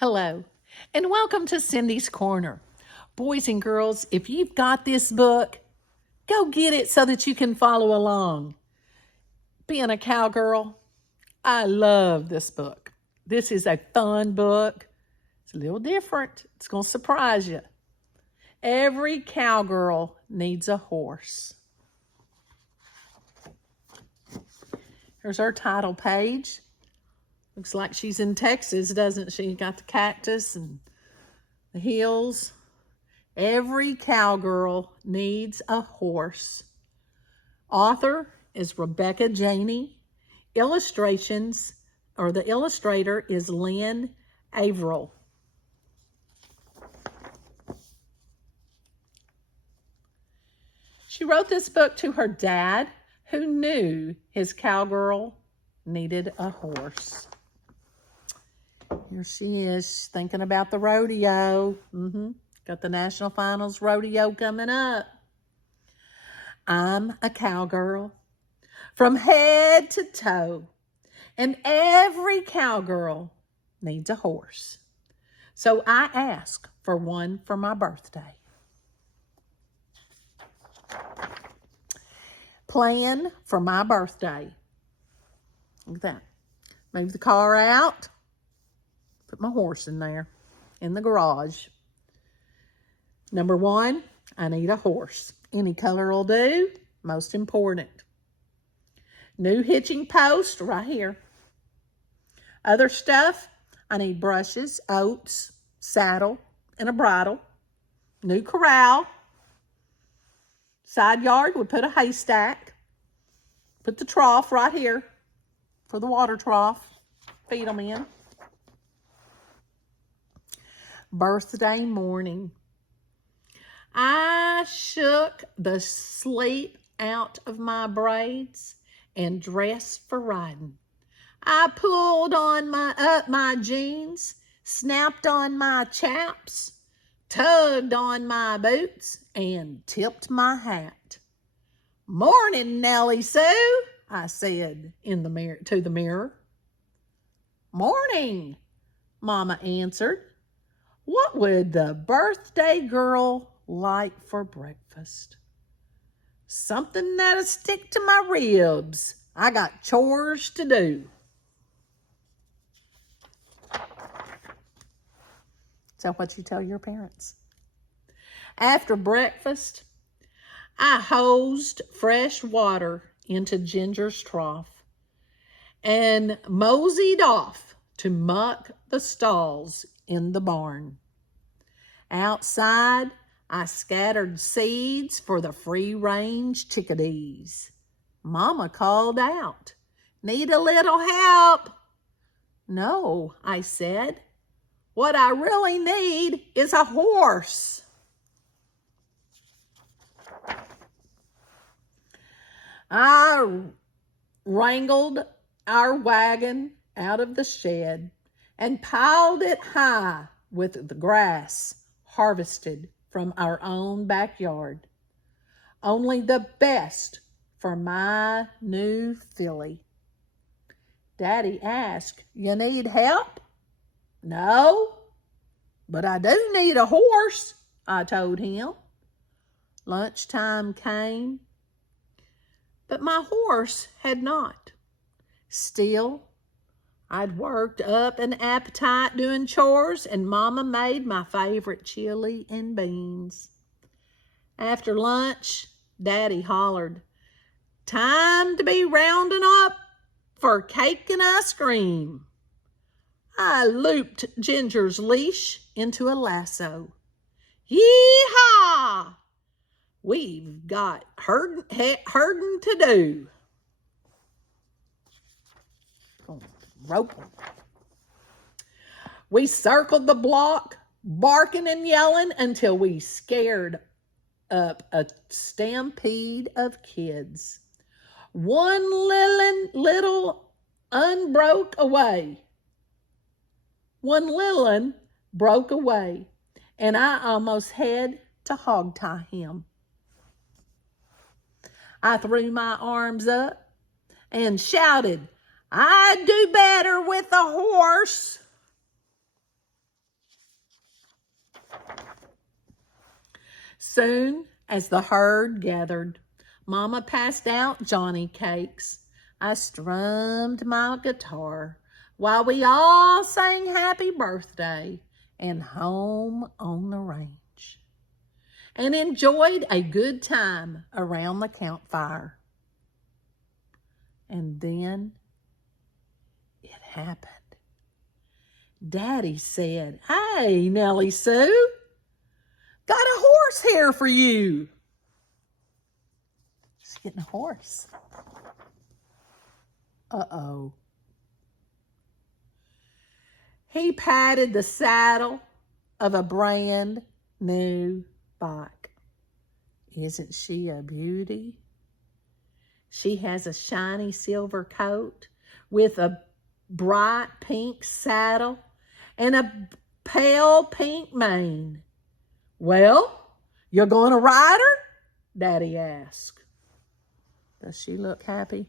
Hello, and welcome to Cindy's Corner. Boys and girls, if you've got this book, go get it so that you can follow along. Being a cowgirl, I love this book. This is a fun book. It's a little different. It's going to surprise you. Every cowgirl needs a horse. Here's our title page. Looks like she's in Texas, doesn't she? Got the cactus and the hills. Every cowgirl needs a horse. Author is Rebecca Janni. Illustrations, or the illustrator is Lynn Averill. She wrote this book to her dad, who knew his cowgirl needed a horse. Here she is, thinking about the rodeo. Got the National Finals rodeo coming up. I'm a cowgirl from head to toe, and every cowgirl needs a horse. So I ask for one for my birthday. Plan for my birthday. Look at that. Move the car out. Put my horse in there, in the garage. Number one, I need a horse. Any color will do. Most important. New hitching post right here. Other stuff, I need brushes, oats, saddle, and a bridle. New corral. Side yard, we put a haystack. Put the trough right here for the water trough. Feed them in. Birthday morning. I shook the sleep out of my braids and dressed for riding. I pulled on my jeans, snapped on my chaps, tugged on my boots, and tipped my hat. Morning, Nellie Sue, I said in the mirror to the mirror. Morning, Mama answered. What would the birthday girl like for breakfast? Something that'll stick to my ribs. I got chores to do. Is that what you tell your parents? After breakfast, I hosed fresh water into Ginger's trough and moseyed off to muck the stalls in the barn. Outside, I scattered seeds for the free-range chickadees. Mama called out, "Need a little help?" "No," I said. "What I really need is a horse." I wrangled our wagon out of the shed and piled it high with the grass harvested from our own backyard. Only the best for my new filly. Daddy asked, "You need help?" "No, but I do need a horse," I told him. Lunchtime came, but my horse had not. Still, I'd worked up an appetite doing chores, and Mama made my favorite chili and beans. After lunch, Daddy hollered, "Time to be rounding up for cake and ice cream." I looped Ginger's leash into a lasso. Yee-haw! We've got herding to do. Rope. We circled the block, barking and yelling until we scared up a stampede of kids. One little broke away, and I almost had to hog tie him. I threw my arms up and shouted, "I'd do better with a horse." Soon as the herd gathered, Mama passed out Johnny cakes. I strummed my guitar while we all sang happy birthday and home on the range, and enjoyed a good time around the campfire. And then it happened. Daddy said, "Hey, Nellie Sue, got a horse here for you." She's getting a horse. Uh-oh. He patted the saddle of a brand new bike. Isn't she a beauty? She has a shiny silver coat with a bright pink saddle and a pale pink mane. "Well, you're going to ride her?" Daddy asked. Does she look happy?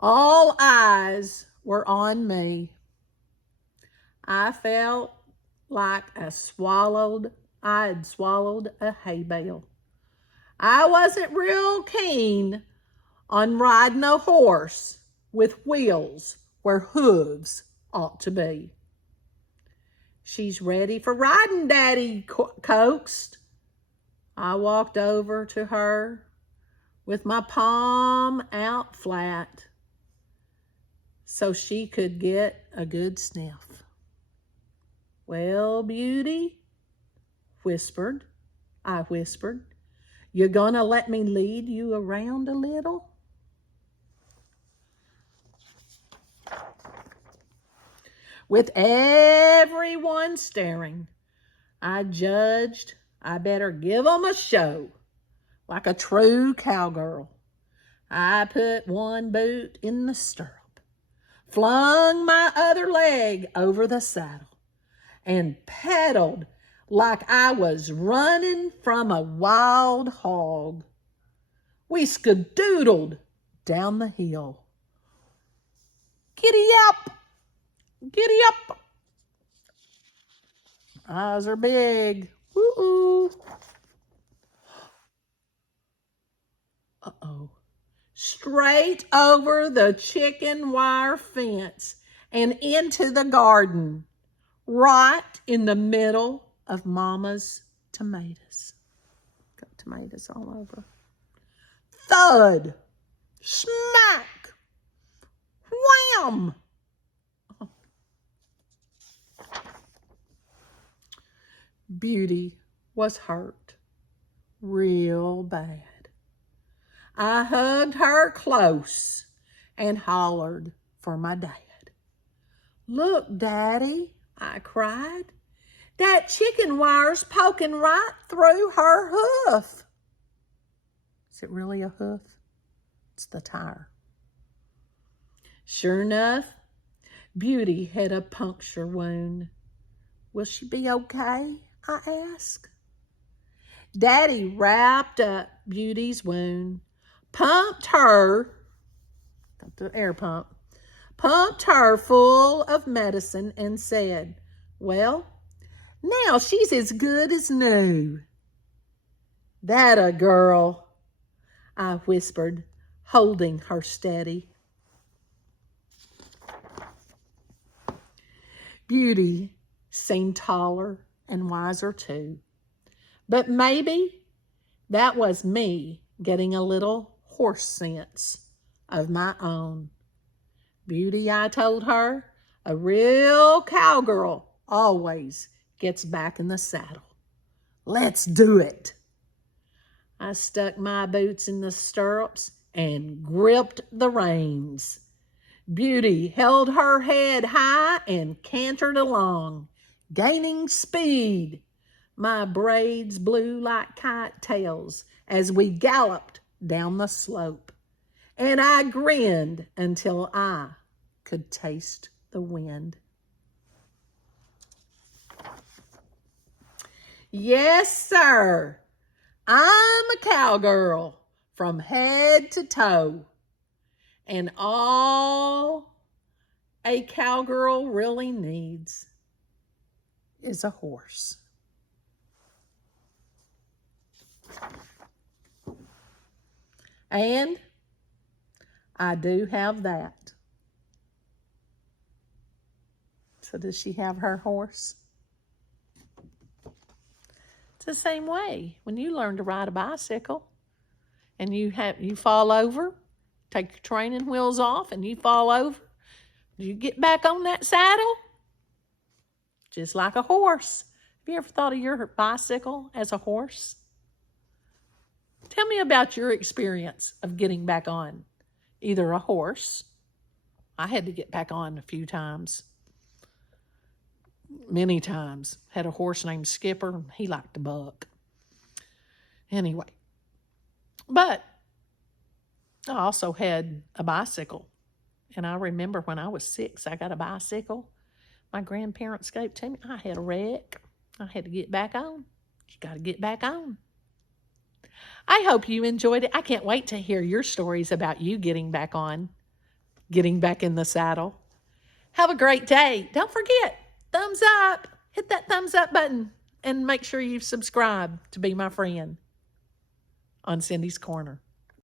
All eyes were on me. I felt like I had swallowed a hay bale. I wasn't real keen on riding a horse with wheels where hooves ought to be. "She's ready for riding," Daddy coaxed. I walked over to her with my palm out flat so she could get a good sniff. "Well, beauty," I whispered, "you gonna let me lead you around a little?" With everyone staring, I judged I better give 'em a show. Like a true cowgirl, I put one boot in the stirrup, flung my other leg over the saddle, and pedaled like I was running from a wild hog. We skadoodled down the hill. Giddy up, giddy up. Eyes are big. Woo-oo. Uh-oh. Straight over the chicken wire fence and into the garden, right in the middle of Mama's tomatoes. Got tomatoes all over. Thud, smack, wham. Beauty was hurt real bad. I hugged her close and hollered for my dad. "Look, Daddy," I cried, "that chicken wire's poking right through her hoof." Is it really a hoof? It's the tire. Sure enough, Beauty had a puncture wound. "Will she be okay?" I asked. Daddy wrapped up Beauty's wound, pumped her, got the air pump, pumped her full of medicine and said, "Well, now she's as good as new." "That a girl," I whispered, holding her steady. Beauty seemed taller and wiser too, but maybe that was me getting a little horse sense of my own. "Beauty," I told her, "a real cowgirl always gets back in the saddle. Let's do it." I stuck my boots in the stirrups and gripped the reins. Beauty held her head high and cantered along, gaining speed. My braids blew like kite tails as we galloped down the slope, and I grinned until I could taste the wind. Yes, sir, I'm a cowgirl from head to toe, and all a cowgirl really needs is a horse. And I do have that. So does she have her horse? It's the same way when you learn to ride a bicycle and you fall over, take your training wheels off and you fall over. You get back on that saddle just like a horse. Have you ever thought of your bicycle as a horse? Tell me about your experience of getting back on either a horse. I had to get back on a few times. Many times. Had a horse named Skipper. He liked to buck. Anyway. But I also had a bicycle. And I remember when I was 6, I got a bicycle. My grandparents gave it to me. I had a wreck. I had to get back on. You got to get back on. I hope you enjoyed it. I can't wait to hear your stories about you getting back on, getting back in the saddle. Have a great day. Don't forget, thumbs up. Hit that thumbs up button and make sure you subscribe to be my friend on Cindy's Corner.